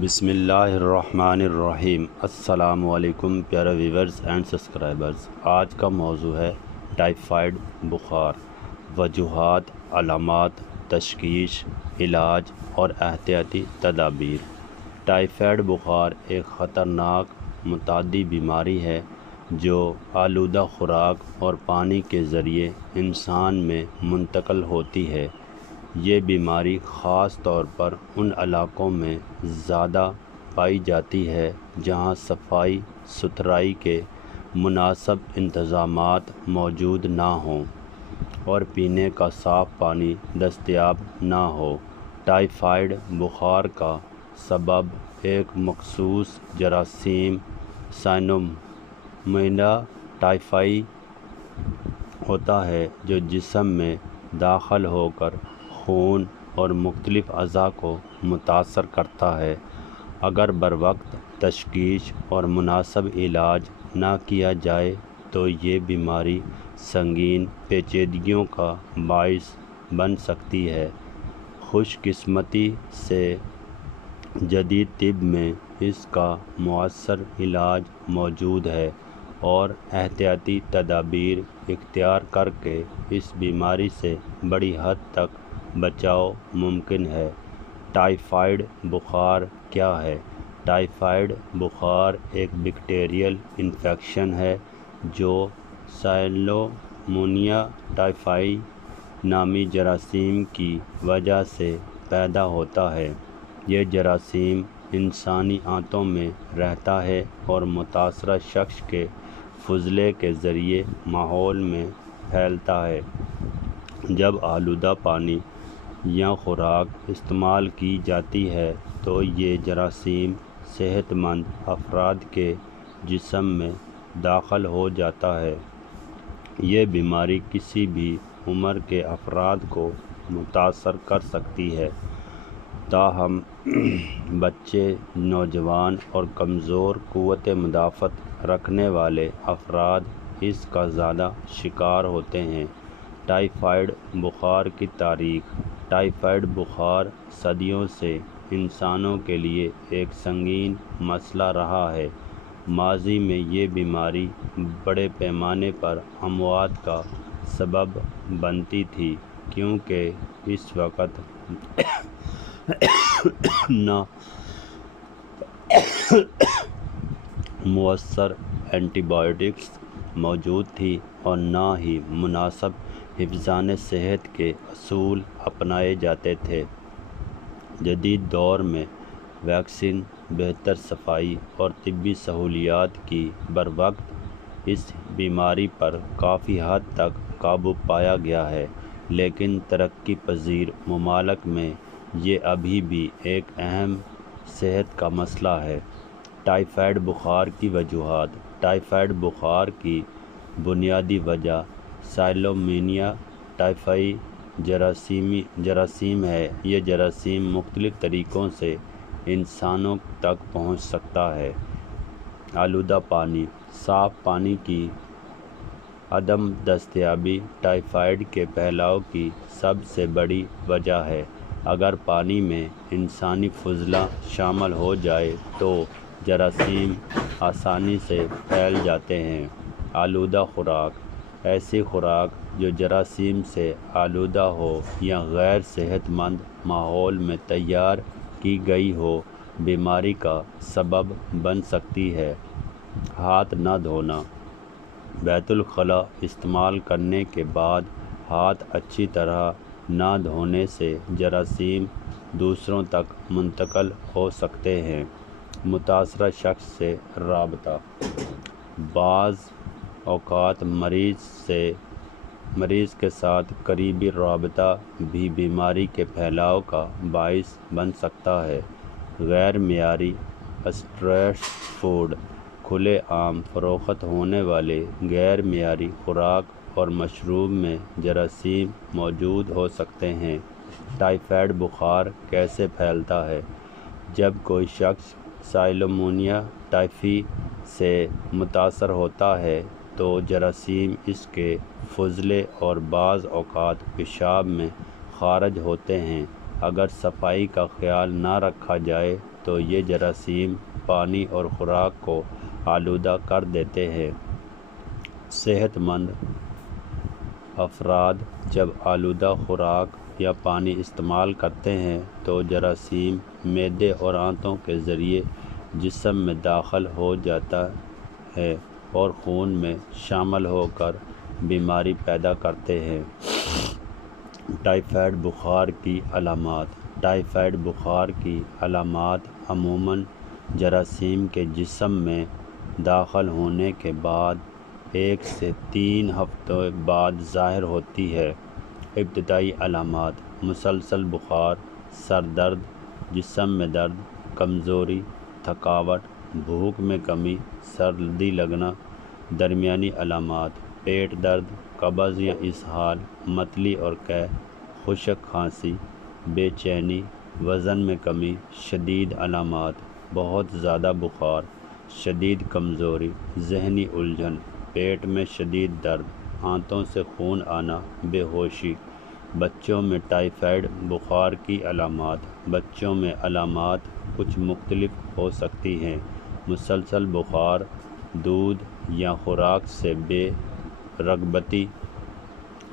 بسم اللہ الرحمن الرحیم۔ السلام علیکم پیارے ویورز اینڈ سبسکرائبرز۔ آج کا موضوع ہے ٹائیفائیڈ بخار، وجوہات، علامات، تشخیص، علاج اور احتیاطی تدابیر۔ ٹائیفائیڈ بخار ایک خطرناک متعدی بیماری ہے جو آلودہ خوراک اور پانی کے ذریعے انسان میں منتقل ہوتی ہے۔ یہ بیماری خاص طور پر ان علاقوں میں زیادہ پائی جاتی ہے جہاں صفائی ستھرائی کے مناسب انتظامات موجود نہ ہوں اور پینے کا صاف پانی دستیاب نہ ہو۔ ٹائیفائیڈ بخار کا سبب ایک مخصوص جراثیم سالمونیلا ٹائفی ہوتا ہے جو جسم میں داخل ہو کر خون اور مختلف اعضاء کو متاثر کرتا ہے۔ اگر بروقت تشخیص اور مناسب علاج نہ کیا جائے تو یہ بیماری سنگین پیچیدگیوں کا باعث بن سکتی ہے۔ خوش قسمتی سے جدید طب میں اس کا مؤثر علاج موجود ہے اور احتیاطی تدابیر اختیار کر کے اس بیماری سے بڑی حد تک بچاؤ ممکن ہے۔ ٹائیفائیڈ بخار کیا ہے؟ ٹائیفائیڈ بخار ایک بیکٹیریل انفیکشن ہے جو سالمونیلا ٹائفی نامی جراثیم کی وجہ سے پیدا ہوتا ہے۔ یہ جراثیم انسانی آنتوں میں رہتا ہے اور متاثرہ شخص کے فضلے کے ذریعے ماحول میں پھیلتا ہے۔ جب آلودہ پانی یا خوراک استعمال کی جاتی ہے تو یہ جراثیم صحت مند افراد کے جسم میں داخل ہو جاتا ہے۔ یہ بیماری کسی بھی عمر کے افراد کو متاثر کر سکتی ہے، تاہم بچے، نوجوان اور کمزور قوت مدافعت رکھنے والے افراد اس کا زیادہ شکار ہوتے ہیں۔ ٹائیفائیڈ بخار کی تاریخ۔ ٹائیفائیڈ بخار صدیوں سے انسانوں کے لیے ایک سنگین مسئلہ رہا ہے۔ ماضی میں یہ بیماری بڑے پیمانے پر اموات کا سبب بنتی تھی کیونکہ اس وقت نہ مؤثر اینٹی بائیوٹکس موجود تھی اور نہ ہی مناسب حفظانِ صحت کے اصول اپنائے جاتے تھے۔ جدید دور میں ویکسین، بہتر صفائی اور طبی سہولیات کی بروقت اس بیماری پر کافی حد تک قابو پایا گیا ہے، لیکن ترقی پذیر ممالک میں یہ ابھی بھی ایک اہم صحت کا مسئلہ ہے۔ ٹائیفائیڈ بخار کی وجوہات۔ ٹائیفائیڈ بخار کی بنیادی وجہ سالمونیلا ٹائفی جراثیم ہے۔ یہ جراثیم مختلف طریقوں سے انسانوں تک پہنچ سکتا ہے۔ آلودہ پانی۔ صاف پانی کی عدم دستیابی ٹائیفائیڈ کے پھیلاؤ کی سب سے بڑی وجہ ہے۔ اگر پانی میں انسانی فضلہ شامل ہو جائے تو جراثیم آسانی سے پھیل جاتے ہیں۔ آلودہ خوراک۔ ایسی خوراک جو جراثیم سے آلودہ ہو یا غیر صحت مند ماحول میں تیار کی گئی ہو بیماری کا سبب بن سکتی ہے۔ ہاتھ نہ دھونا۔ بیت الخلاء استعمال کرنے کے بعد ہاتھ اچھی طرح نہ دھونے سے جراثیم دوسروں تک منتقل ہو سکتے ہیں۔ متاثرہ شخص سے رابطہ۔ بعض اوقات مریض کے ساتھ قریبی رابطہ بھی بیماری کے پھیلاؤ کا باعث بن سکتا ہے۔ غیر معیاری اسٹریٹ فوڈ۔ کھلے عام فروخت ہونے والے غیر معیاری خوراک اور مشروب میں جراثیم موجود ہو سکتے ہیں۔ ٹائیفائیڈ بخار کیسے پھیلتا ہے؟ جب کوئی شخص سالمونیلا ٹائفی سے متاثر ہوتا ہے تو جراثیم اس کے فضلے اور بعض اوقات پیشاب میں خارج ہوتے ہیں۔ اگر صفائی کا خیال نہ رکھا جائے تو یہ جراثیم پانی اور خوراک کو آلودہ کر دیتے ہیں۔ صحت مند افراد جب آلودہ خوراک یا پانی استعمال کرتے ہیں تو جراثیم معدے اور آنتوں کے ذریعے جسم میں داخل ہو جاتا ہے اور خون میں شامل ہو کر بیماری پیدا کرتے ہیں۔ ٹائیفائڈ بخار کی علامات۔ ٹائیفائڈ بخار کی علامات عموماً جراثیم کے جسم میں داخل ہونے کے بعد 1 سے 3 ہفتوں بعد ظاہر ہوتی ہے۔ ابتدائی علامات: مسلسل بخار، سر درد، جسم میں درد، کمزوری، تھکاوٹ، بھوک میں کمی، سردی لگنا۔ درمیانی علامات: پیٹ درد، قبض یا اسہال، متلی اور قے، خشک کھانسی، بے چینی، وزن میں کمی۔ شدید علامات: بہت زیادہ بخار، شدید کمزوری، ذہنی الجھن، پیٹ میں شدید درد، آنتوں سے خون آنا، بے ہوشی۔ بچوں میں ٹائیفائڈ بخار کی علامات۔ بچوں میں علامات کچھ مختلف ہو سکتی ہیں۔ مسلسل بخار، دودھ یا خوراک سے بے رغبتی،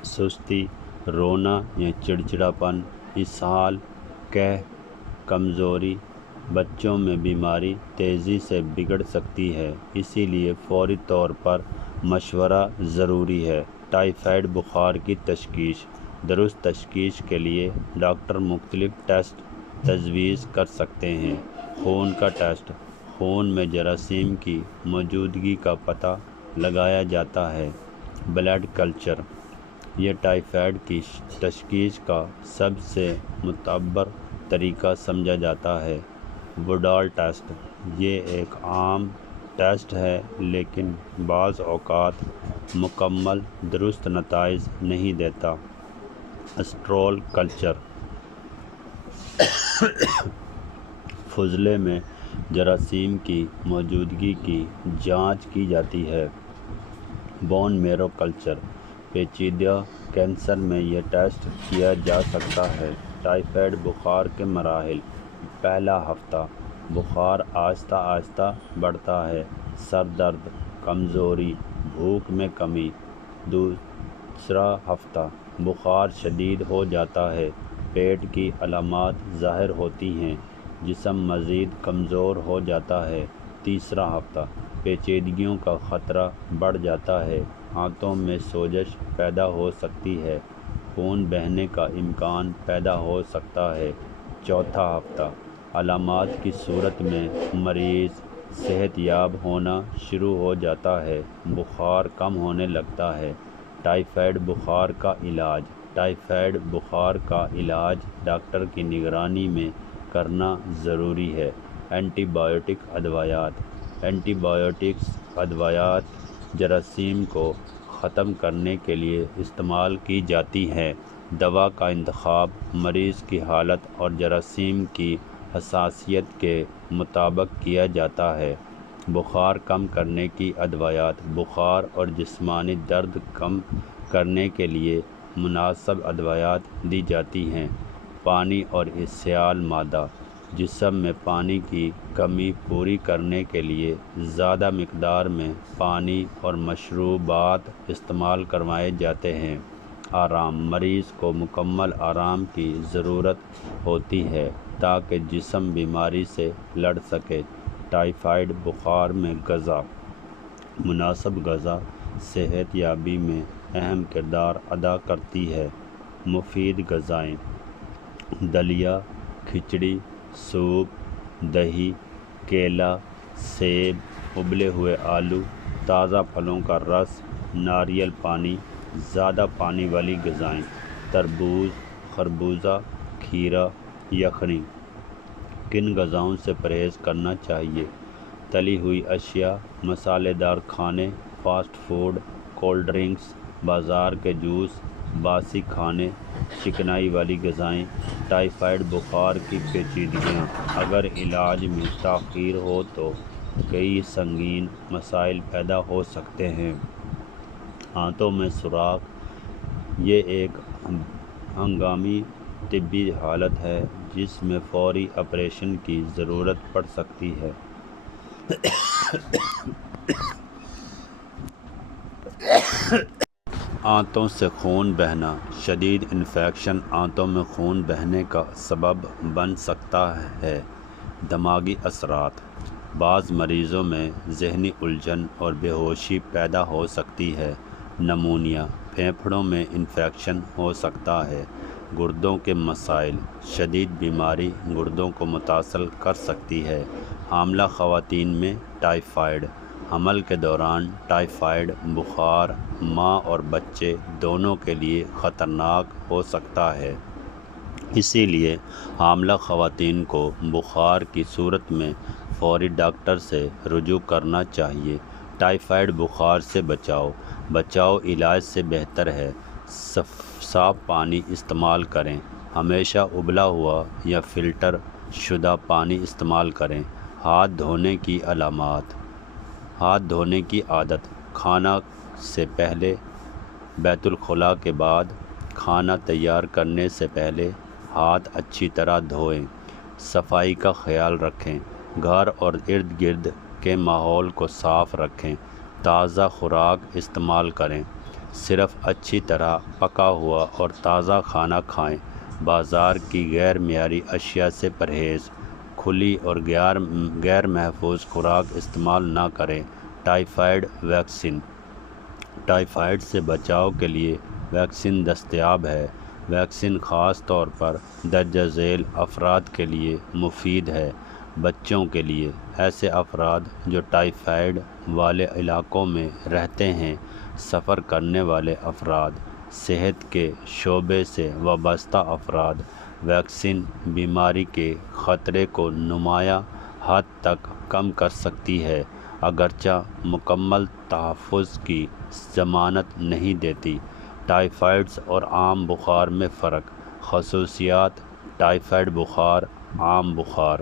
سستی، رونا یا چڑچڑاپن، اسہال، قے، کمزوری۔ بچوں میں بیماری تیزی سے بگڑ سکتی ہے، اسی لیے فوری طور پر مشورہ ضروری ہے۔ ٹائیفائڈ بخار کی تشخیص۔ درست تشخیص کے لیے ڈاکٹر مختلف ٹیسٹ تجویز کر سکتے ہیں۔ خون کا ٹیسٹ۔ خون میں جراثیم کی موجودگی کا پتہ لگایا جاتا ہے۔ Blood culture. یہ ٹائیفائڈ کی تشخیص کا سب سے معتبر طریقہ سمجھا جاتا ہے۔ ووڈال ٹیسٹ۔ یہ ایک عام ٹیسٹ ہے لیکن بعض اوقات مکمل درست نتائج نہیں دیتا۔ Stool culture. فضلے میں جراثیم کی موجودگی کی جانچ کی جاتی ہے۔ Bone marrow culture. پیچیدہ کینسر میں یہ ٹیسٹ کیا جا سکتا ہے۔ ٹائیفائڈ بخار کے مراحل۔ پہلا ہفتہ، بخار آہستہ آہستہ بڑھتا ہے، سر درد، کمزوری، بھوک میں کمی۔ دوسرا ہفتہ، بخار شدید ہو جاتا ہے، پیٹ کی علامات ظاہر ہوتی ہیں، جسم مزید کمزور ہو جاتا ہے۔ تیسرا ہفتہ، پیچیدگیوں کا خطرہ بڑھ جاتا ہے، آنتوں میں سوزش پیدا ہو سکتی ہے، خون بہنے کا امکان پیدا ہو سکتا ہے۔ چوتھا ہفتہ، علامات کی صورت میں مریض صحت یاب ہونا شروع ہو جاتا ہے، بخار کم ہونے لگتا ہے۔ ٹائیفائڈ بخار کا علاج۔ ٹائیفائڈ بخار کا علاج ڈاکٹر کی نگرانی میں کرنا ضروری ہے۔ اینٹی بائیوٹک ادویات۔ اینٹی بائیوٹکس ادویات جراثیم کو ختم کرنے کے لیے استعمال کی جاتی ہیں۔ دوا کا انتخاب مریض کی حالت اور جراثیم کی حساسیت کے مطابق کیا جاتا ہے۔ بخار کم کرنے کی ادویات۔ بخار اور جسمانی درد کم کرنے کے لیے مناسب ادویات دی جاتی ہیں۔ پانی اور اسیال مادہ۔ جسم میں پانی کی کمی پوری کرنے کے لیے زیادہ مقدار میں پانی اور مشروبات استعمال کروائے جاتے ہیں۔ آرام۔ مریض کو مکمل آرام کی ضرورت ہوتی ہے تاکہ جسم بیماری سے لڑ سکے۔ ٹائیفائڈ بخار میں غذا۔ مناسب غذا صحت یابی میں اہم کردار ادا کرتی ہے۔ مفید غذائیں: دلیا، کھچڑی، سوپ، دہی، کیلا، سیب، ابلے ہوئے آلو، تازہ پھلوں کا رس، ناریل پانی۔ زیادہ پانی والی غذائیں: تربوز، خربوزہ، کھیرا، یخنی۔ کن غذاؤں سے پرہیز کرنا چاہیے؟ تلی ہوئی اشیاء، مسالے دار کھانے، فاسٹ فوڈ، کولڈ ڈرنکس، بازار کے جوس، باسی کھانے۔ چکنائی والی غذائیں۔ ٹائیفائڈ بخار کی پیچیدگیاں۔ اگر علاج میں تاخیر ہو تو کئی سنگین مسائل پیدا ہو سکتے ہیں۔ آنتوں میں سوراخ۔ یہ ایک ہنگامی طبی حالت ہے جس میں فوری آپریشن کی ضرورت پڑ سکتی ہے۔ آنتوں سے خون بہنا۔ شدید انفیکشن آنتوں میں خون بہنے کا سبب بن سکتا ہے۔ دماغی اثرات۔ بعض مریضوں میں ذہنی الجھن اور بے ہوشی پیدا ہو سکتی ہے۔ نمونیا۔ پھیپھڑوں میں انفیکشن ہو سکتا ہے۔ گردوں کے مسائل۔ شدید بیماری گردوں کو متاثر کر سکتی ہے۔ حاملہ خواتین میں ٹائیفائڈ۔ حمل کے دوران ٹائیفائڈ بخار ماں اور بچے دونوں کے لیے خطرناک ہو سکتا ہے، اسی لیے حاملہ خواتین کو بخار کی صورت میں فوری ڈاکٹر سے رجوع کرنا چاہیے۔ ٹائیفائڈ بخار سے بچاؤ علاج سے بہتر ہے۔ صاف پانی استعمال کریں۔ ہمیشہ ابلا ہوا یا فلٹر شدہ پانی استعمال کریں۔ ہاتھ دھونے کی علامات۔ ہاتھ دھونے کی عادت۔ کھانا سے پہلے، بیت الخلاء کے بعد، کھانا تیار کرنے سے پہلے ہاتھ اچھی طرح دھوئیں۔ صفائی کا خیال رکھیں۔ گھر اور ارد گرد کے ماحول کو صاف رکھیں۔ تازہ خوراک استعمال کریں۔ صرف اچھی طرح پکا ہوا اور تازہ کھانا کھائیں۔ بازار کی غیر معیاری اشیاء سے پرہیز۔ کھلی اور غیر محفوظ خوراک استعمال نہ کریں۔ Typhoid vaccine. ٹائیفائڈ سے بچاؤ کے لیے ویکسین دستیاب ہے۔ ویکسین خاص طور پر درجہ ذیل افراد کے لیے مفید ہے۔ بچوں کے لیے، ایسے افراد جو ٹائیفائڈ والے علاقوں میں رہتے ہیں، سفر کرنے والے افراد، صحت کے شعبے سے وابستہ افراد۔ ویکسین بیماری کے خطرے کو نمایاں حد تک کم کر سکتی ہے، اگرچہ مکمل تحفظ کی ضمانت نہیں دیتی۔ ٹائیفائڈ اور عام بخار میں فرق۔ خصوصیات۔ ٹائیفائڈ بخار عام بخار،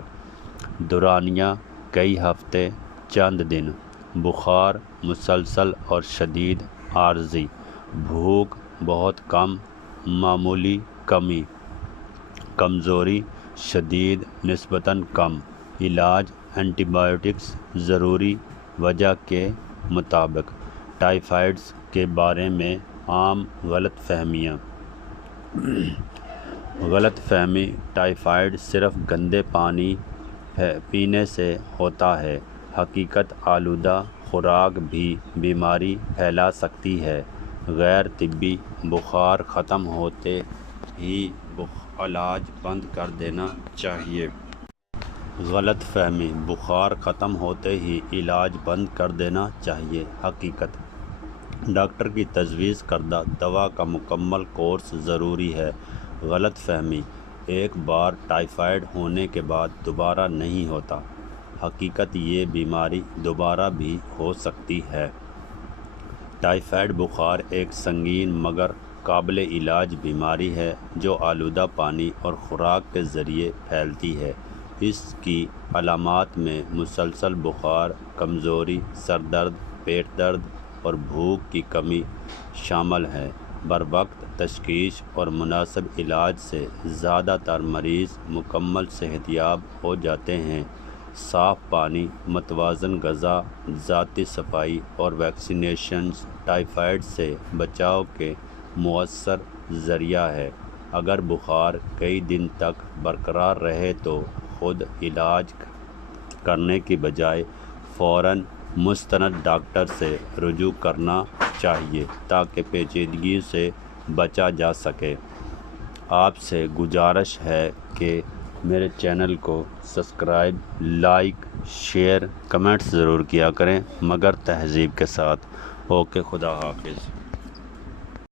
دورانیہ کئی ہفتے چند دن، بخار مسلسل اور شدید، عارضی، بھوک بہت کم، معمولی کمی، کمزوری شدید نسبتاً کم، علاج اینٹی بایوٹکس ضروری۔ وجہ کے مطابق۔ ٹائیفائڈ کے بارے میں عام غلط فہمیاں۔ غلط فہمی: ٹائیفائڈ صرف گندے پانی پینے سے ہوتا ہے۔ حقیقت: آلودہ خوراک بھی بیماری پھیلا سکتی ہے۔ غیر طبی: بخار ختم ہوتے ہی علاج بند کر دینا چاہیے۔ غلط فہمی: بخار ختم ہوتے ہی علاج بند کر دینا چاہیے۔ حقیقت: ڈاکٹر کی تجویز کردہ دوا کا مکمل کورس ضروری ہے۔ غلط فہمی: ایک بار ٹائیفائڈ ہونے کے بعد دوبارہ نہیں ہوتا۔ حقیقت: یہ بیماری دوبارہ بھی ہو سکتی ہے۔ ٹائیفائڈ بخار ایک سنگین مگر قابل علاج بیماری ہے جو آلودہ پانی اور خوراک کے ذریعے پھیلتی ہے۔ اس کی علامات میں مسلسل بخار، کمزوری، سر درد، پیٹ درد اور بھوک کی کمی شامل ہیں۔ بروقت تشخیص اور مناسب علاج سے زیادہ تر مریض مکمل صحت یاب ہو جاتے ہیں۔ صاف پانی، متوازن غذا، ذاتی صفائی اور ویکسینیشنز ٹائیفائڈ سے بچاؤ کے مؤثر ذریعہ ہے۔ اگر بخار کئی دن تک برقرار رہے تو خود علاج کرنے کی بجائے فوراً مستند ڈاکٹر سے رجوع کرنا چاہیے تاکہ پیچیدگی سے بچا جا سکے۔ آپ سے گزارش ہے کہ میرے چینل کو سبسکرائب، لائک، شیئر، کمنٹس ضرور کیا کریں، مگر تہذیب کے ساتھ۔ اوکے، خدا حافظ۔